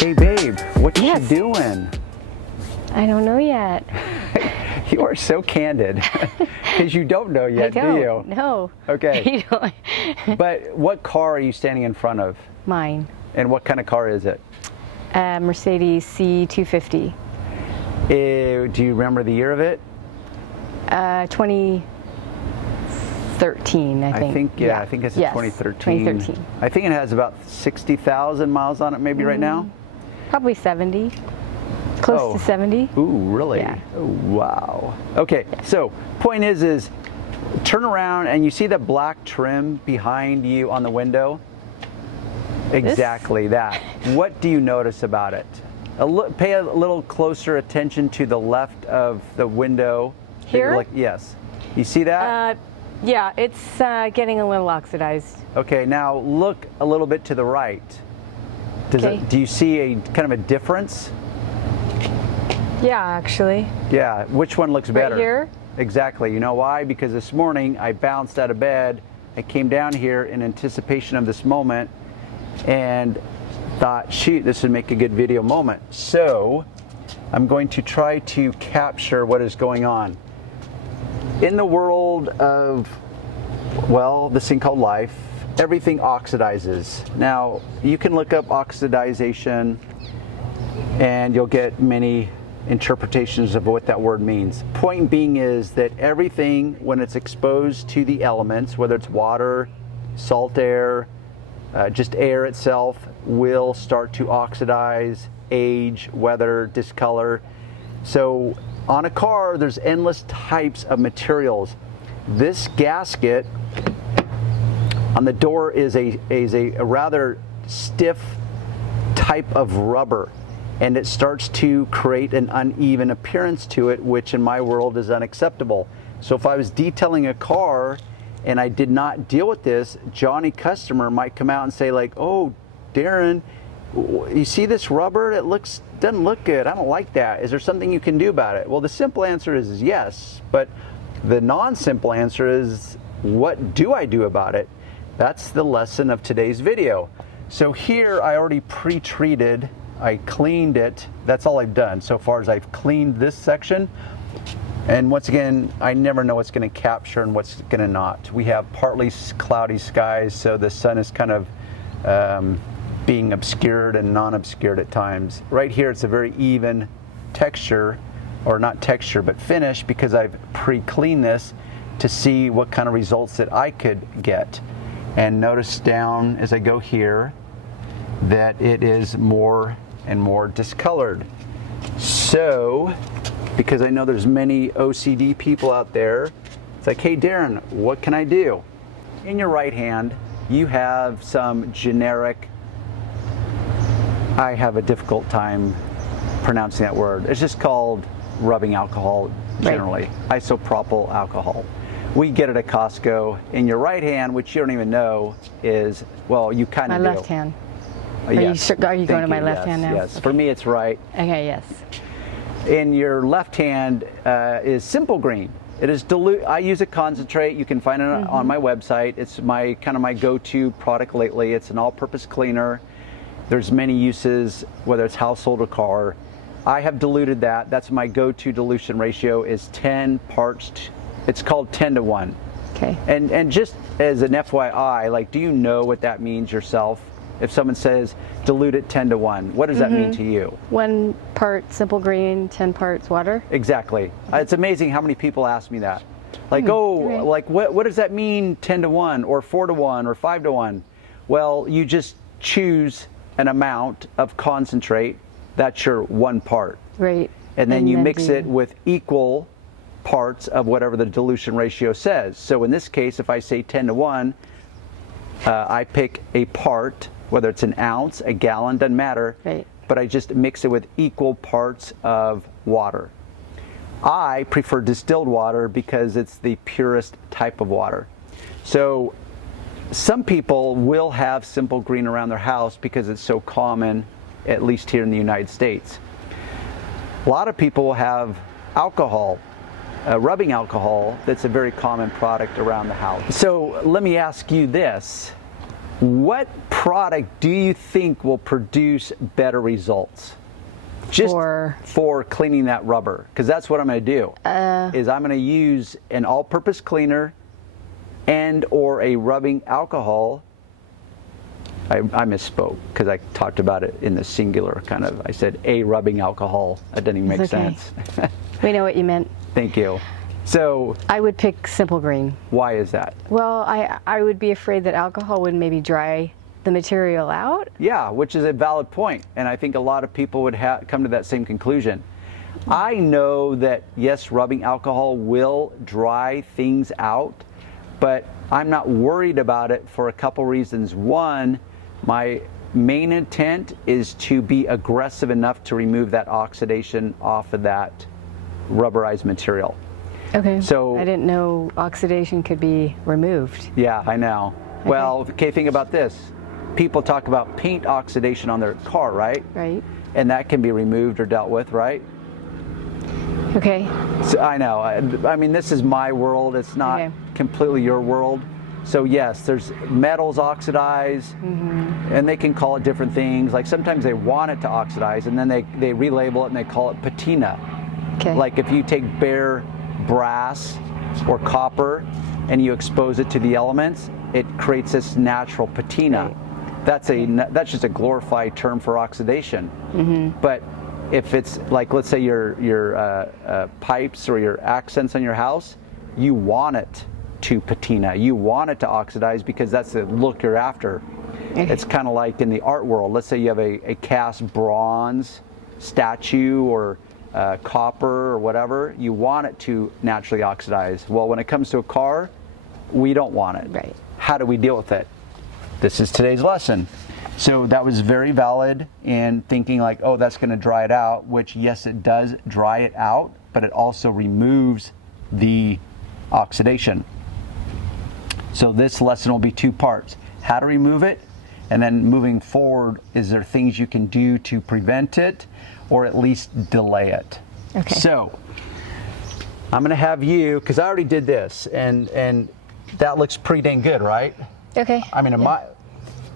Hey babe, what you Yes. doing? I don't know yet. You are so candid, because you don't know yet, I don't. do you? No. Okay. I don't. But what car are you standing in front of? Mine. And what kind of car is it? Mercedes C250. Do you remember the year of it? 2013, I think. I think it's a Yes, 2013. 2013. I think it has about 60,000 miles on it maybe right now. Probably 70. Close Oh. to 70. Ooh, really? Yeah. Oh, wow. Okay, so point is turn around and you see the black trim behind you on the window? Exactly that. What do you notice about it? Pay a little closer attention to the left of the window. Here? Yes. You see that? Yeah, it's getting a little oxidized. Okay, now look a little bit to the right. Okay. Do you see a kind of a difference? Yeah, actually. Yeah, which one looks better? Right here? Exactly. You know why? Because this morning I bounced out of bed. I came down here in anticipation of this moment and thought, shoot, this would make a good video moment. So I'm going to try to capture what is going on. In the world of, well, this thing called life, everything oxidizes. Now, you can look up oxidation and you'll get many interpretations of what that word means. Point being is that everything, when it's exposed to the elements, whether it's water, salt air, just air itself, will start to oxidize, age, weather, discolor. So on a car, there's endless types of materials. This gasket on the door is a rather stiff type of rubber, and it starts to create an uneven appearance to it, which in my world is unacceptable. So if I was detailing a car and I did not deal with this, Johnny customer might come out and say like, oh, Darren, you see this rubber? It doesn't look good. I don't like that. Is there something you can do about it? Well, the simple answer is yes, but the non-simple answer is, what do I do about it? That's the lesson of today's video. So here I already pre-treated, I cleaned it. That's all I've done so far, as I've cleaned this section. And once again, I never know what's going to capture and what's going to not. We have partly cloudy skies, so the sun is kind of being obscured and non-obscured at times. Right here, it's a very even texture, or not texture, but finish, because I've pre-cleaned this to see what kind of results that I could get. And notice down as I go here that it is more and more discolored. So, because I know there's many OCD people out there, it's like, hey Darren, what can I do? In your right hand, you have some generic, I have a difficult time pronouncing that word. It's just called rubbing alcohol generally, right. Isopropyl alcohol. We get it at Costco. In your right hand, which you don't even know, is, well, you kind of do. My left hand. Yes. Are you going to my you. left Yes, hand now? Yes, Okay. for me it's right. Okay, yes. In your left hand is Simple Green. It is dilute. I use a concentrate. You can find it on my website. It's my kind of my go-to product lately. It's an all-purpose cleaner. There's many uses, whether it's household or car. I have diluted that. That's my go-to dilution ratio is 10 parts. It's called 10 to 1. Okay. And just as an FYI, like, do you know what that means yourself? If someone says dilute it 10 to 1, what does that mean to you? 1 part Simple Green, 10 parts water. Exactly. It's amazing how many people ask me that. Like, right. like what does that mean 10 to 1 or 4 to 1 or 5 to 1? Well, you just choose an amount of concentrate. That's your 1 part. Right. And then you mix it with equal parts of whatever the dilution ratio says. So in this case, if I say 10 to 1, I pick a part, whether it's an ounce, a gallon, doesn't matter, right. But I just mix it with equal parts of water. I prefer distilled water because it's the purest type of water. So some people will have Simple Green around their house because it's so common, at least here in the United States. A lot of people will have alcohol, rubbing alcohol, that's a very common product around the house. So let me ask you this. What product do you think will produce better results? Just for cleaning that rubber, because that's what I'm going to do. Is I'm going to use an all-purpose cleaner and or a rubbing alcohol. I misspoke because I talked about it in the singular kind of. I said a rubbing alcohol. That doesn't even make sense. We know what you meant. Thank you. So I would pick Simple Green. Why is that? Well, I would be afraid that alcohol would maybe dry the material out. Yeah, which is a valid point, and I think a lot of people would come to that same conclusion. I know that yes, rubbing alcohol will dry things out, but I'm not worried about it for a couple reasons. One, my main intent is to be aggressive enough to remove that oxidation off of that rubberized material. Okay. So I didn't know oxidation could be removed. Yeah, I know. Okay. Well, okay, think about this. People talk about paint oxidation on their car, right? Right. And that can be removed or dealt with, right? Okay. So, I know. I mean, this is my world. It's not completely your world. So yes, there's metals oxidize, and they can call it different things. Like sometimes they want it to oxidize, and then they relabel it and they call it patina. Okay. Like if you take bare brass or copper and you expose it to the elements, it creates this natural patina. Right. That's just a glorified term for oxidation. But if it's like, let's say your pipes or your accents on your house, you want it to patina. You want it to oxidize because that's the look you're after. It's kind of like in the art world. Let's say you have a cast bronze statue or copper or whatever. You want it to naturally oxidize. Well, when it comes to a car, we don't want it. Right. How do we deal with it? This is today's lesson. So that was very valid in thinking like, oh, that's going to dry it out, which yes, it does dry it out, but it also removes the oxidation. So this lesson will be two parts: how to remove it, and then moving forward, is there things you can do to prevent it or at least delay it? Okay. So I'm going to have you, because I already did this, and that looks pretty dang good, right? Okay. I mean,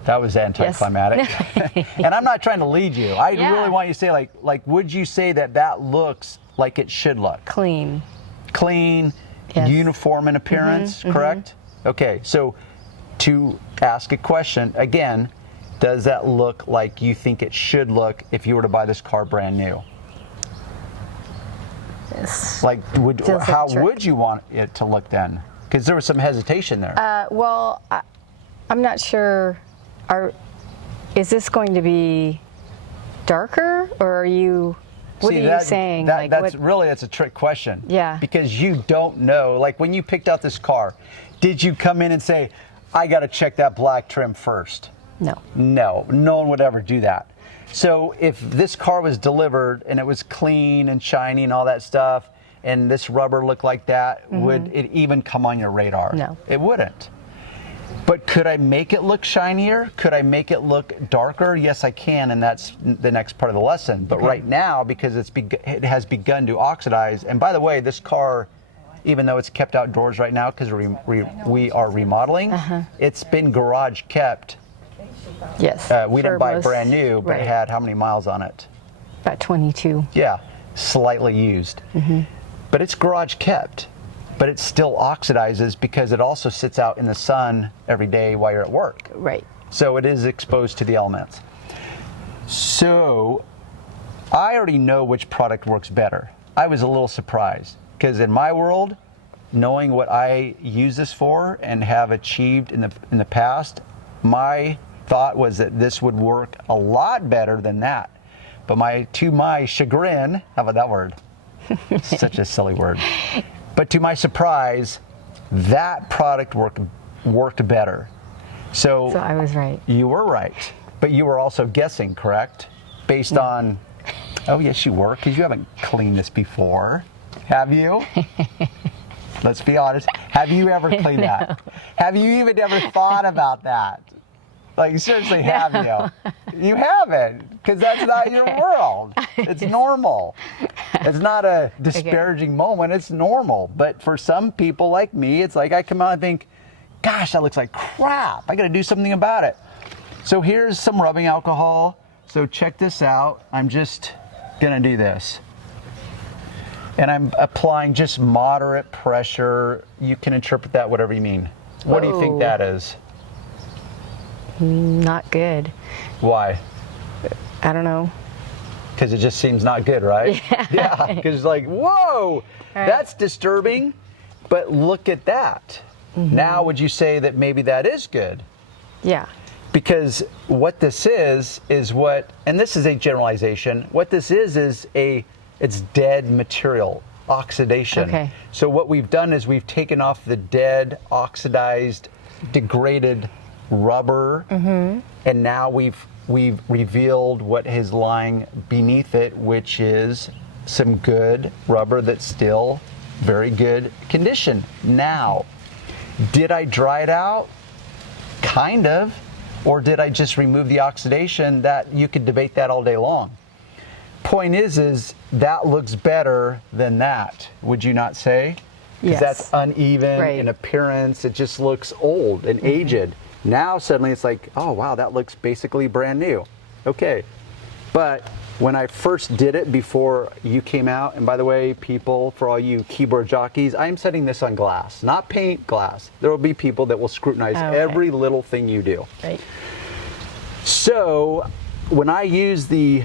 that was anticlimactic. Yes. And I'm not trying to lead you. I really want you to say, like, would you say that looks like it should look? Clean. Clean, yes. Uniform in appearance, correct? Okay, so to ask a question, again, does that look like you think it should look if you were to buy this car brand new? Yes. Like, how would you want it to look then? Because there was some hesitation there. Well, I'm not sure. Is this going to be darker, or are you? What are you saying? It's a trick question. Yeah. Because you don't know. Like when you picked out this car, did you come in and say, "I got to check that black trim first"? No. No. No one would ever do that. So if this car was delivered and it was clean and shiny and all that stuff, and this rubber looked like that, would it even come on your radar? No. It wouldn't. But could I make it look shinier? Could I make it look darker? Yes, I can, and that's the next part of the lesson. But right now, because it has begun to oxidize, and by the way, this car, even though it's kept outdoors right now because we are remodeling, it's been garage kept. Yes. We didn't buy it brand new, but it had how many miles on it? About 22. Yeah, slightly used. But it's garage kept. But it still oxidizes because it also sits out in the sun every day while you're at work. Right. So it is exposed to the elements. So I already know which product works better. I was a little surprised because in my world, knowing what I use this for and have achieved in the past, my thought was that this would work a lot better than that. But to my chagrin, how about that word? Such a silly word. But to my surprise, that product worked better. So I was right. You were right. But you were also guessing, correct? Based on, oh yes you were, because you haven't cleaned this before. Have you? Let's be honest. Have you ever cleaned that? Have you even ever thought about that? Like seriously, have you? You haven't, because that's not your world. It's normal. It's not a disparaging moment, it's normal. But for some people like me, it's like I come out and think, gosh, that looks like crap. I got to do something about it. So here's some rubbing alcohol. So check this out. I'm just going to do this. And I'm applying just moderate pressure. You can interpret that whatever you mean. What do you think that is? Not good. Why? I don't know. Because it just seems not good, right? Yeah. Because it's like, whoa, that's disturbing. But look at that. Now, would you say that maybe that is good? Yeah. Because what this is what, and this is a generalization, what this is it's dead material, oxidation. Okay. So what we've done is we've taken off the dead, oxidized, degraded rubber, and now we've revealed what is lying beneath it, which is some good rubber that's still very good condition. Now, did I dry it out? Kind of. Or did I just remove the oxidation? That you could debate that all day long. Point is that looks better than that. Would you not say? Because that's uneven in appearance. It just looks old and aged. Now suddenly it's like, oh wow, that looks basically brand new. Okay, but when I first did it before you came out, and by the way, people, for all you keyboard jockeys, I'm setting this on glass, not paint, glass. There will be people that will scrutinize every little thing you do. Right. So when I used the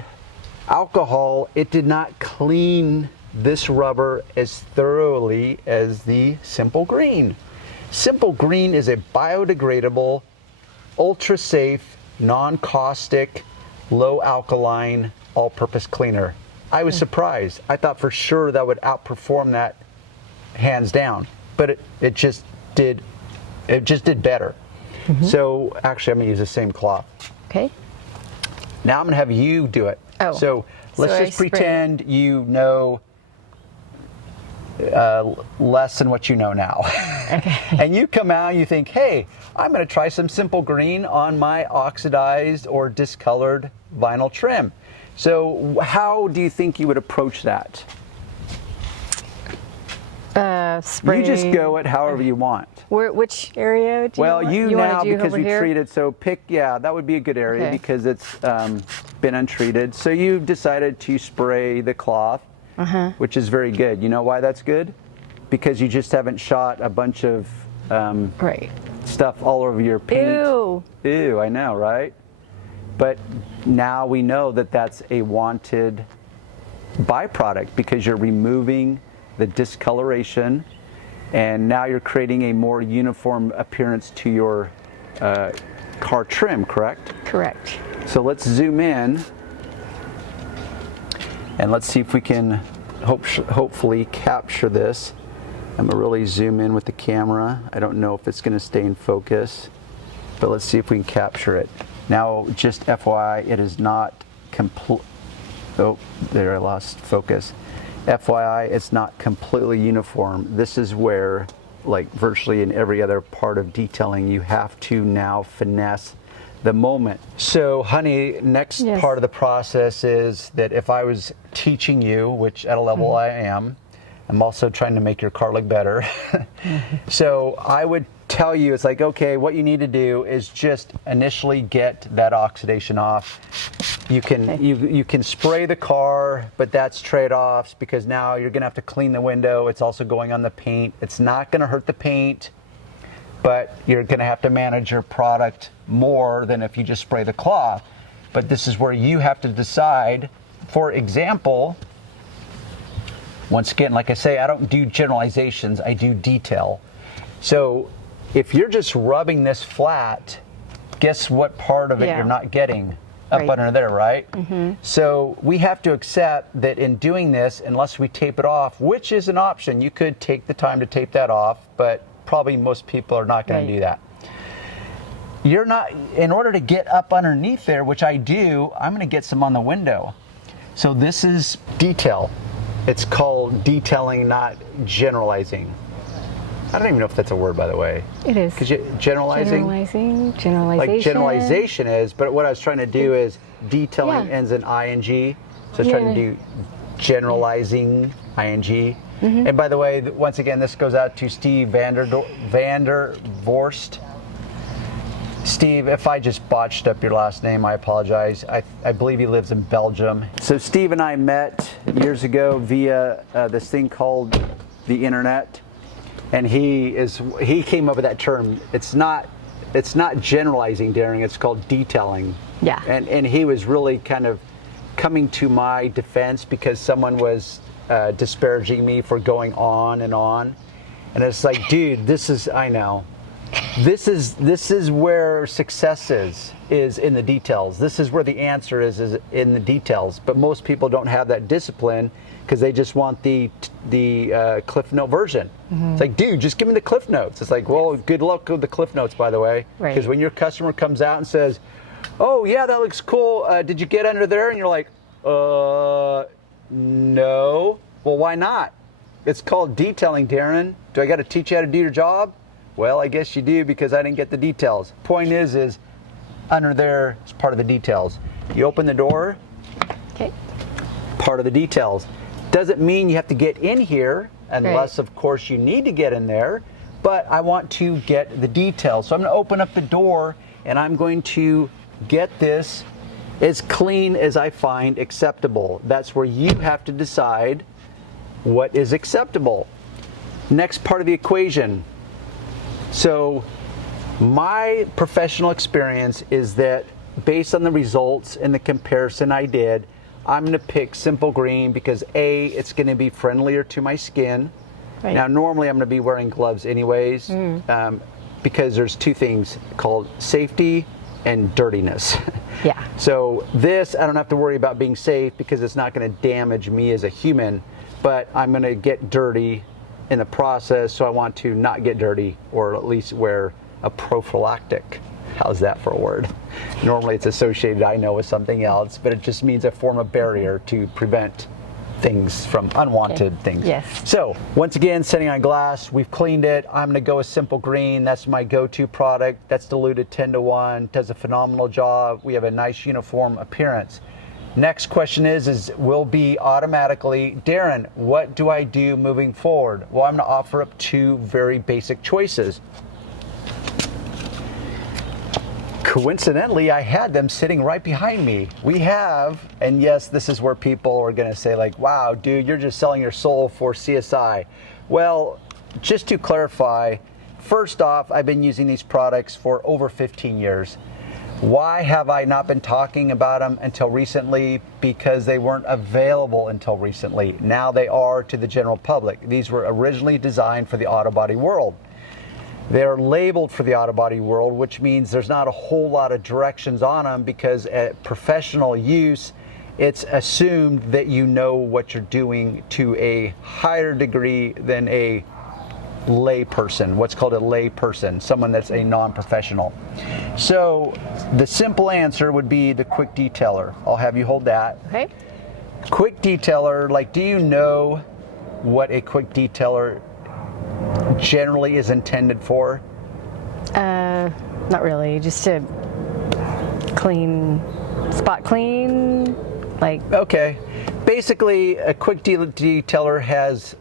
alcohol, it did not clean this rubber as thoroughly as the Simple Green. Simple Green is a biodegradable, ultra safe, non-caustic, low alkaline, all-purpose cleaner. I was surprised. I thought for sure that would outperform that hands down, but it just did better. So actually I'm gonna use the same cloth. Okay. Now I'm gonna have you do it. Oh. So let's just pretend you know less than what you know now. Okay. And you come out and you think, hey, I'm gonna try some Simple Green on my oxidized or discolored vinyl trim. So how do you think you would approach that? Spray. You just go it however you want. Which area do you want? Well, you now, because we here? treated, so pick, yeah, that would be a good area because it's been untreated. So you decided to spray the cloth, which is very good. You know why that's good? Because you just haven't shot a bunch of stuff all over your paint. Ew. Ew, I know, right? But now we know that that's a wanted byproduct because you're removing the discoloration, and now you're creating a more uniform appearance to your car trim, correct? Correct. So let's zoom in and let's see if we can hopefully capture this. I'm gonna really zoom in with the camera. I don't know if it's gonna stay in focus, but let's see if we can capture it. Now, just FYI, it is not complete. Oh, there, I lost focus. FYI, it's not completely uniform. This is where, like virtually in every other part of detailing, you have to now finesse the moment. So, honey, next part of the process is that if I was teaching you, which at a level I am, I'm also trying to make your car look better. So I would tell you, it's like, okay, what you need to do is just initially get that oxidation off. You can you can spray the car, but that's trade-offs because now you're gonna have to clean the window. It's also going on the paint. It's not gonna hurt the paint, but you're gonna have to manage your product more than if you just spray the cloth. But this is where you have to decide. For example, once again, like I say, I don't do generalizations, I do detail. So if you're just rubbing this flat, guess what part of it you're not getting? Up under there, right? So we have to accept that in doing this, unless we tape it off, which is an option, you could take the time to tape that off, but probably most people are not gonna do that. You're not, in order to get up underneath there, which I do, I'm gonna get some on the window. So this is detail. It's called detailing, not generalizing. I don't even know if that's a word, by the way. It is. Because generalizing? Generalization. Like generalization is, but what I was trying to do is detailing ends in ing. So I was trying to do generalizing, ing. And by the way, once again, this goes out to Steve Vandervorst. Steve, if I just botched up your last name, I apologize. I believe he lives in Belgium. So Steve and I met years ago via this thing called the internet, and he came up with that term. It's not generalizing, Darren. It's called detailing. Yeah. And he was really kind of coming to my defense because someone was disparaging me for going on and on. And it's like, dude, I know. This is where success is in the details. This is where the answer is in the details. But most people don't have that discipline because they just want the Cliff Note version. It's like, dude, just give me the Cliff Notes. It's like, well, good luck with the Cliff Notes, by the way. Because when your customer comes out and says, oh, yeah, that looks cool. Did you get under there? And you're like, no. Well, why not? It's called detailing, Darren. Do I got to teach you how to do your job? Well, I guess you do because I didn't get the details. Point is under there is part of the details. You open the door, Okay. part of the details. Doesn't mean you have to get in here unless, of course, you need to get in there. But I want to get the details. So I'm going to open up the door and I'm going to get this as clean as I find acceptable. That's where you have to decide what is acceptable. Next part of the equation. So my professional experience is that based on the results and the comparison I did, I'm going to pick simple green because A, it's going to be friendlier to my skin. Right. Now, normally I'm going to be wearing gloves anyways because there's two things called safety and dirtiness. Yeah. So this, I don't have to worry about being safe because it's not going to damage me as a human, but I'm going to get dirty in the process, so I want to not get dirty or at least wear a prophylactic. How's that for a word? Normally it's associated, I know, with something else, but it just means a form of barrier to prevent things from unwanted things. Yes. So once again, setting on glass, we've cleaned it. I'm going to go with simple green. That's my go-to product. That's diluted 10-to-1, does a phenomenal job. We have a nice uniform appearance. Next question will be automatically, Darren, what do I do moving forward? Well, I'm going to offer up two very basic choices. Coincidentally, I had them sitting right behind me. We have, and yes, this is where people are going to say like, wow, dude, you're just selling your soul for CSI. Well, just to clarify, first off, I've been using these products for over 15 years. Why have I not been talking about them until recently? Because they weren't available until recently. Now they are to the general public. These were originally designed for the auto body world. They're labeled for the auto body world, which means there's not a whole lot of directions on them because at professional use, it's assumed that you know what you're doing to a higher degree than a lay person, what's called a lay person, someone that's a non-professional. So the simple answer would be the quick detailer. I'll have you hold that. Okay. Quick detailer, like, do you know what a quick detailer generally is intended for? Not really. Just to spot clean, like. Okay. Basically, a quick detailer has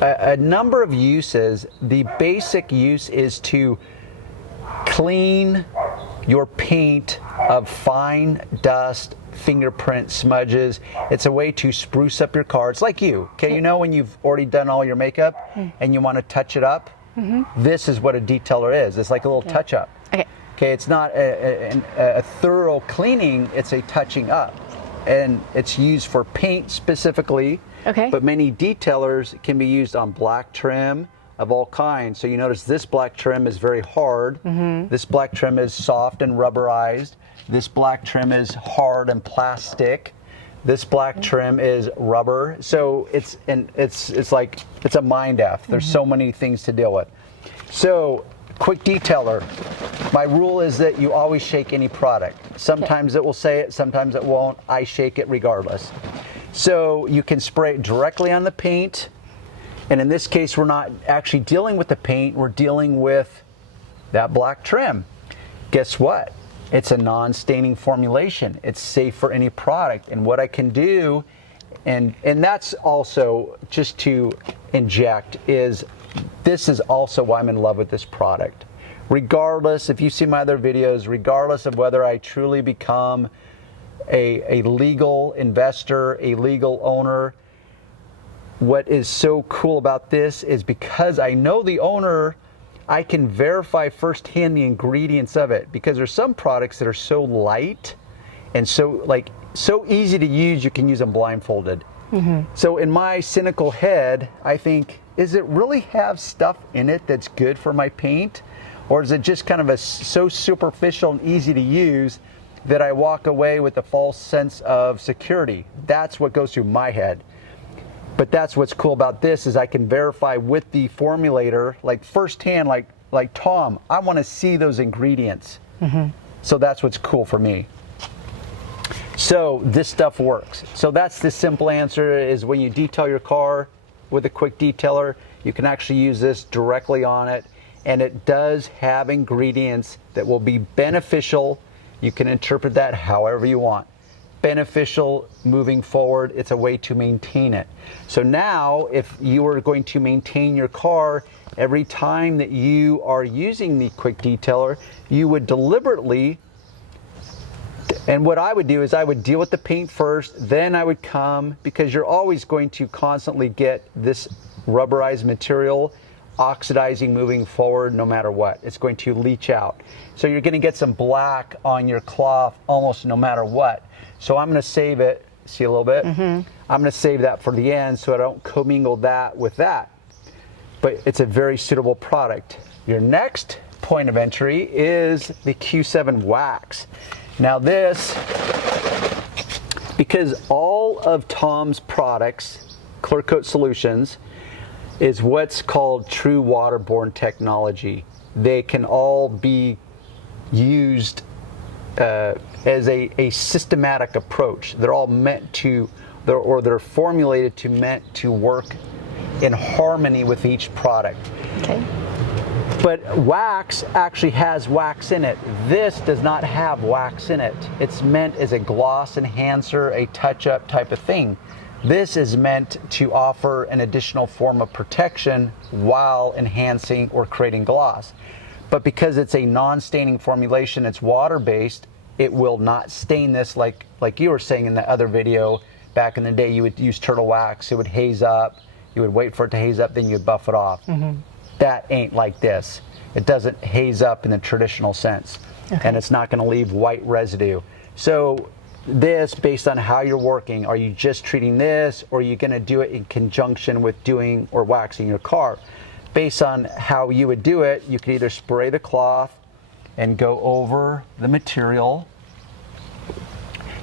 a number of uses. The basic use is to clean your paint of fine dust, fingerprint smudges. It's a way to spruce up your car. It's like you, okay? You know when you've already done all your makeup and you want to touch it up? This is what a detailer is. It's like a little touch up. Okay, it's not a thorough cleaning, it's a touching up. And it's used for paint specifically. Okay. But many detailers can be used on black trim of all kinds. So you notice this black trim is very hard. This black trim is soft and rubberized. This black trim is hard and plastic. This black trim is rubber. So it's like it's a mind F. There's so many things to deal with. So quick detailer. My rule is that you always shake any product. Sometimes it will say it, sometimes it won't. I shake it regardless. So you can spray it directly on the paint. And in this case, we're not actually dealing with the paint, we're dealing with that black trim. Guess what? It's a non-staining formulation. It's safe for any product. And what I can do and that's also, just to inject, this is also why I'm in love with this product. Regardless, if you see my other videos, regardless of whether I truly become a legal investor, a legal owner, what is so cool about this is because I know the owner, I can verify firsthand the ingredients of it, because there's some products that are so light and so easy to use, you can use them blindfolded. So in my cynical head, I think, does it really have stuff in it that's good for my paint? Or is it just kind of so superficial and easy to use that I walk away with a false sense of security? That's what goes through my head. But that's what's cool about this, is I can verify with the formulator, like firsthand, like Tom, I want to see those ingredients. So that's what's cool for me. So this stuff works. So that's the simple answer, is when you detail your car with a quick detailer, you can actually use this directly on it, and it does have ingredients that will be beneficial. You can interpret that however you want. Beneficial moving forward, it's a way to maintain it. So now, if you are going to maintain your car, every time that you are using the quick detailer, you would deliberately, and what I would do is I would deal with the paint first, then I would come, because you're always going to constantly get this rubberized material oxidizing moving forward no matter what. It's going to leach out. So you're going to get some black on your cloth almost no matter what. So I'm going to save it, see a little bit? I'm going to save that for the end so I don't commingle that with that. But it's a very suitable product. Your next point of entry is the Q7 Wax. Now this, because all of Tom's products, Clear Coat Solutions, is what's called true waterborne technology. They can all be used as a systematic approach. They're all meant to, they're formulated to meant to work in harmony with each product. Okay. But wax actually has wax in it. This does not have wax in it. It's meant as a gloss enhancer, a touch-up type of thing. This is meant to offer an additional form of protection while enhancing or creating gloss. But because it's a non-staining formulation, it's water-based, it will not stain this like you were saying in the other video. Back in the day, you would use turtle wax, it would haze up, you would wait for it to haze up, then you would buff it off. That ain't like this. It doesn't haze up in the traditional sense. And it's not gonna leave white residue. So this, based on how you're working, are you just treating this, or are you gonna do it in conjunction with doing or waxing your car? Based on how you would do it, you could either spray the cloth and go over the material,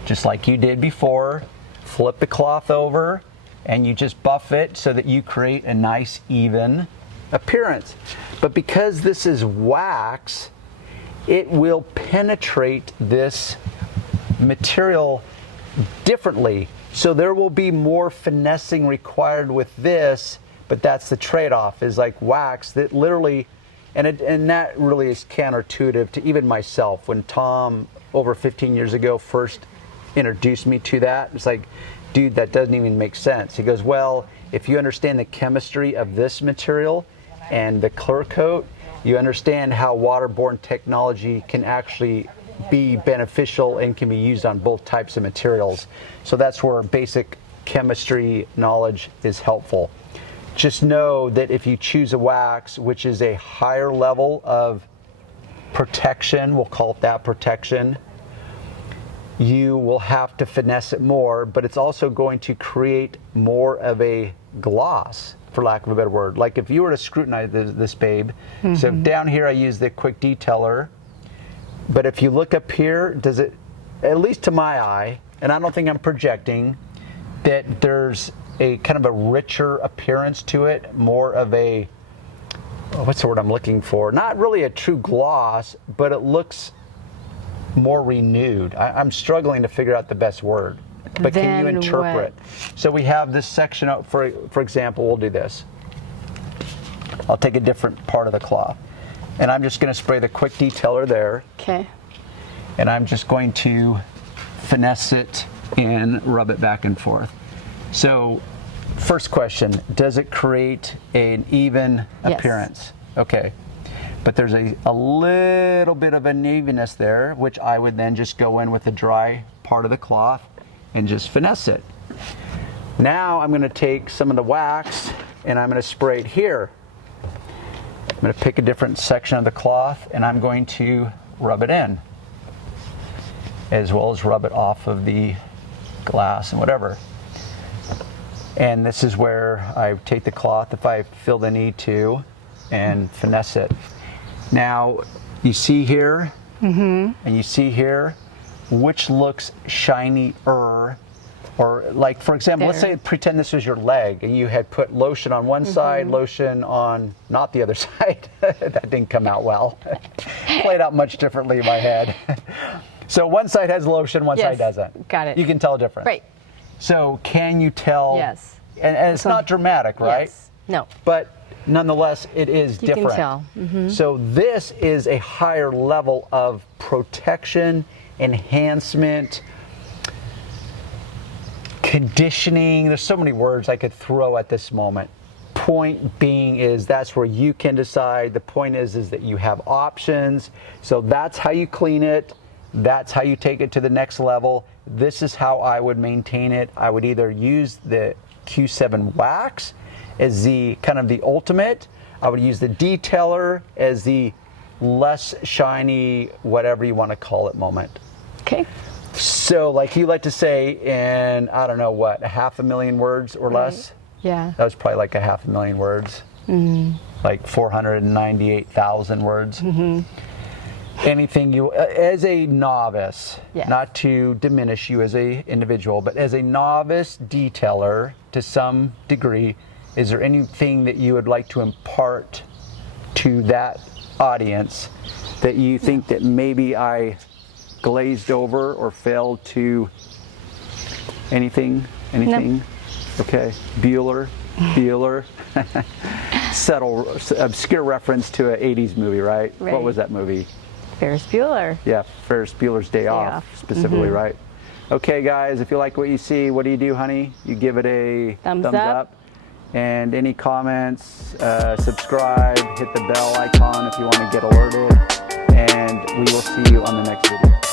just like you did before, flip the cloth over, and you just buff it so that you create a nice even appearance. But because this is wax, it will penetrate this material differently. So there will be more finessing required with this, but that's the trade-off, is like wax that literally, and that really is counterintuitive to even myself. When Tom, over 15 years ago, first introduced me to that, it's like, dude, that doesn't even make sense. He goes, well, if you understand the chemistry of this material and the clear coat, you understand how waterborne technology can actually be beneficial and can be used on both types of materials. So that's where basic chemistry knowledge is helpful. Just know that if you choose a wax, which is a higher level of protection, we'll call it that, protection, you will have to finesse it more, but it's also going to create more of a gloss, for lack of a better word. Like if you were to scrutinize this babe, so down here I use the quick detailer, but if you look up here, does it, at least to my eye, and I don't think I'm projecting, that there's a kind of a richer appearance to it, more of a, what's the word I'm looking for? Not really a true gloss, but it looks more renewed. I'm struggling to figure out the best word, but can you interpret? So we have this section out, for example, we'll do this. I'll take a different part of the cloth, and I'm just going to spray the quick detailer there. Okay. And I'm just going to finesse it and rub it back and forth. So, first question, does it create an even Yes. appearance? Okay. But there's a little bit of unevenness there, which I would then just go in with the dry part of the cloth and just finesse it. Now I'm going to take some of the wax and I'm going to spray it here. I'm going to pick a different section of the cloth and I'm going to rub it in, as well as rub it off of the glass and whatever. And this is where I take the cloth if I feel the need to and finesse it. Now you see here and you see here which looks shinier, or like for example, let's say pretend this was your leg and you had put lotion on one side, lotion on not the other side. That didn't come out well. Played out much differently in my head. So one side has lotion, one side doesn't. Got it. You can tell a difference. Right. So can you tell? Yes. And it's not dramatic, right? Yes. No. But nonetheless, it is different. You can tell. So this is a higher level of protection, enhancement, conditioning. There's so many words I could throw at this moment. Point being is that's where you can decide. The point is that you have options. So that's how you clean it. That's how you take it to the next level. This is how I would maintain it. I would either use the Q7 wax as the kind of the ultimate. I would use the detailer as the less shiny, whatever you want to call it moment. Okay. So like you like to say in, I don't know what, 500,000 words or less? Yeah. That was probably like 500,000 words. Like 498,000 words. Anything you, as a novice, not to diminish you as a individual, but as a novice detailer to some degree, is there anything that you would like to impart to that audience that you think that maybe I glazed over or failed to anything? No. Okay. Bueller. Subtle, obscure reference to an 80s movie, right? What was that movie? Ferris Bueller. Yeah, Ferris Bueller's Day Off, specifically, right? Okay, guys, if you like what you see, what do, honey? You give it a thumbs up. And any comments, subscribe, hit the bell icon if you want to get alerted. And we will see you on the next video.